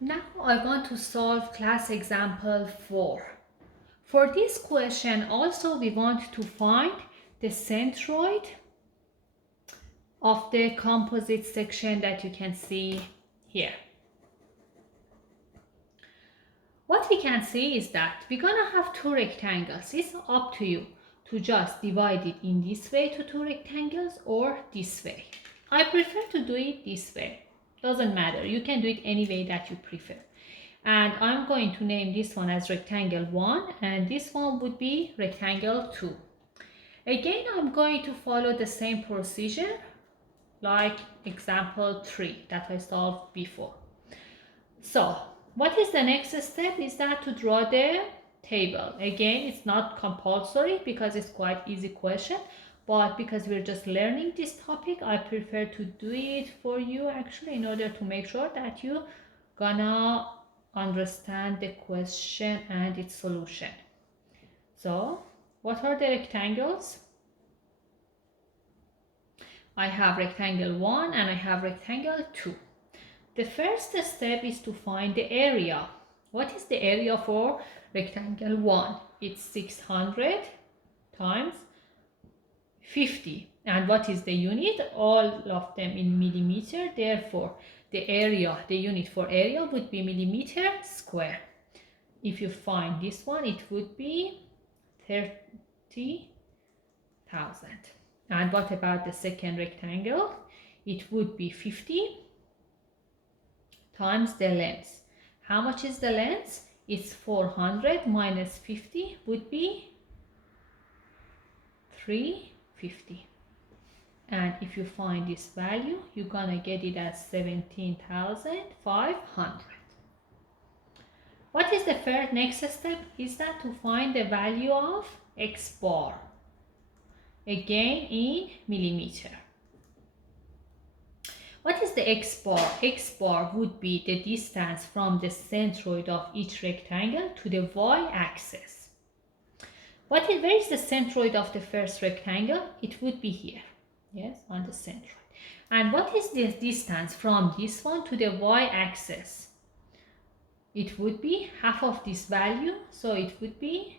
Now I want to solve class example 4. For this question also we want to find the centroid of the composite section that you can see here. What we can see is that we're gonna have two rectangles. It's up to you to just divide it in this way to two rectangles or this way. I prefer to do it this way. Doesn't matter, you can do it any way that you prefer. And I'm going to name this one as rectangle 1 and this one would be rectangle 2. Again, I'm going to follow the same procedure like example 3 that I solved before. So what is the next step is that to draw the table. Again, it's not compulsory because it's quite easy question, but because we're just learning this topic, I prefer to do it for you actually in order to make sure that you gonna understand the question and its solution. So what are the rectangles? I have rectangle 1 and I have rectangle 2. The first step is to find the area. What is the area for rectangle 1? It's 600 times 50. And what is the unit? All of them in millimeter. Therefore, the area, the unit for area would be millimeter square. If you find this one, it would be 30,000. And what about the second rectangle? It would be 50 times the length. How much is the length? It's 400 minus 50 would be 350. And if you find this value, you're gonna get it as 17,500. What is the first next step? Is that to find the value of x bar. Again in millimeter. What is the x bar? X bar would be the distance from the centroid of each rectangle to the y-axis. Where is the centroid of the first rectangle? It would be here, yes, on the centroid. And what is the distance from this one to the y-axis? It would be half of this value, so it would be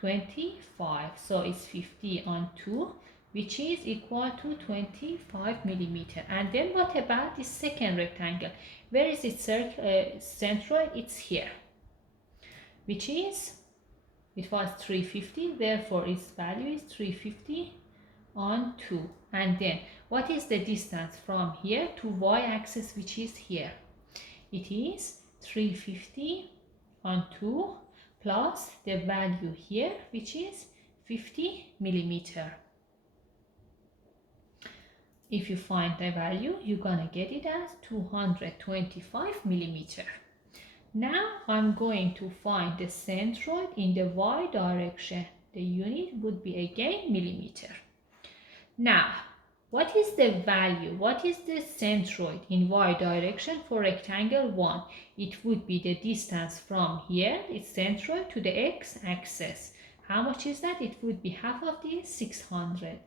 25. So it's 50 on 2, which is equal to 25 millimeter. And then what about the second rectangle? Where is its centroid? It's here, which is, it was 350, therefore its value is 350 on 2. And then what is the distance from here to y-axis, which is here? It is 350 on 2 plus the value here, which is 50 millimeter. If you find the value, you're gonna get it as 225 millimeter. Now I'm going to find the centroid in the y direction. The unit would be again millimeter. Now, what is the value? What is the centroid in y direction for rectangle 1? It would be the distance from here, its centroid, to the x-axis. How much is that? It would be half of the 600.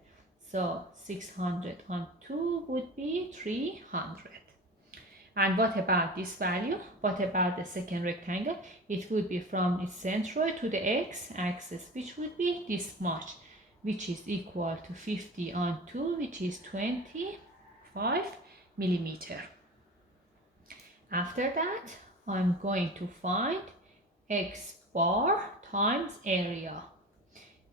So 600 on 2 would be 300. And what about this value? What about the second rectangle? It would be from its centroid to the x-axis, which would be this much, which is equal to 50 on 2, which is 25 millimeter. After that, I'm going to find x bar times area.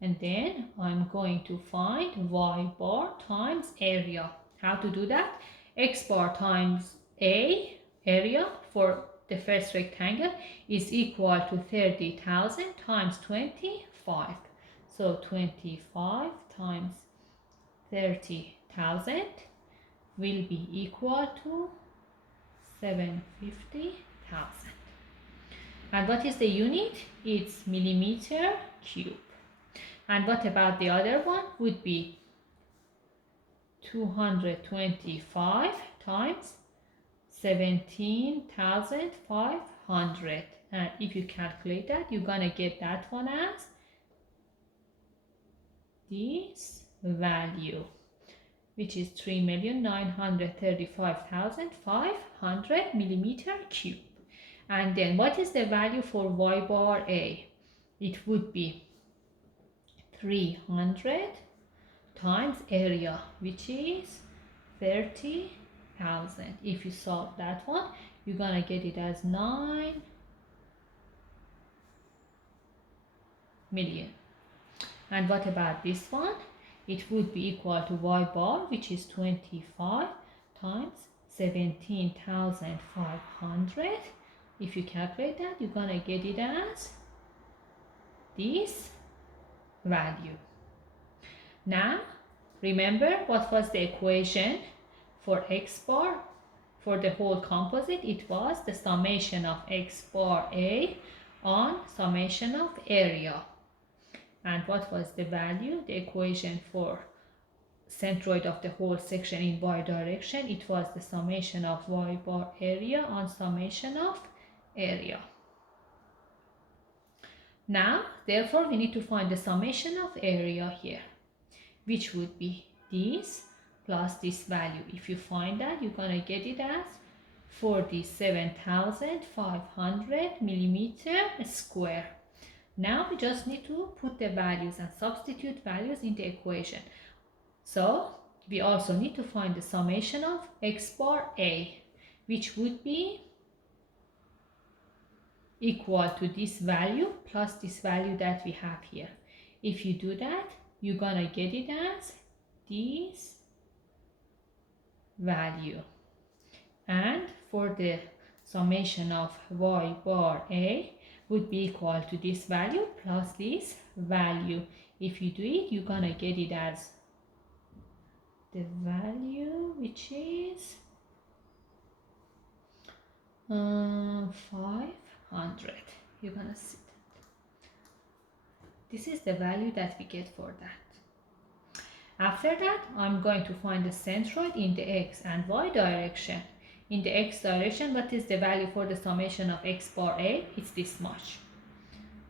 And then I'm going to find y bar times area. How to do that? X bar times a, area for the first rectangle, is equal to 30,000 times 25. So 25 times 30,000 will be equal to 750,000. And what is the unit? It's millimeter cube. And what about the other one? Would be 225 times 17,500. And if you calculate that, you're gonna get that one as this value, which is 3,935,500 millimeter cube. And then what is the value for y bar A? It would be 300 times area, which is 30,000. If you solve that one, you're gonna get it as 9 million. And what about this one? It would be equal to y bar, which is 25 times 17,500. If you calculate that, you're gonna get it as this value. Now, remember what was the equation for x bar? For the whole composite, it was the summation of x bar A on summation of area. And what was the value? The equation for centroid of the whole section in y direction, it was the summation of y bar area on summation of area. Now, therefore, we need to find the summation of area here, which would be this plus this value. If you find that, you're gonna get it as 47,500 millimeter square. Now we just need to put the values and substitute values in the equation. So we also need to find the summation of x bar A, which would be equal to this value plus this value that we have here. If you do that, you're gonna get it as this value. And for the summation of y bar A would be equal to this value plus this value. If you do it, you're gonna get it as the value, which is 500. You're gonna see that. This is the value that we get for that. After that, I'm going to find the centroid in the x and y direction. In the x direction, what is the value for the summation of x bar A? It's this much.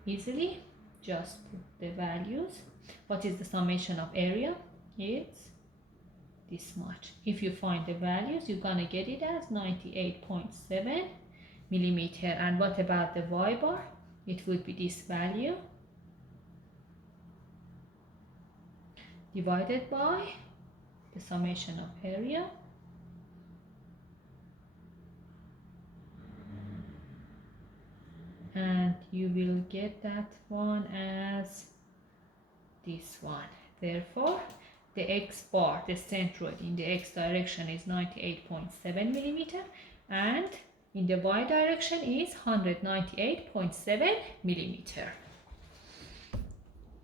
Easily, just put the values. What is the summation of area? It's this much. If you find the values, you're gonna get it as 98.7 millimeter. And what about the y bar? It would be this value divided by the summation of area and you will get that one as this one. Therefore, the x bar, the centroid in the x direction is 98.7 millimeter and in the y direction is 198.7 millimeter.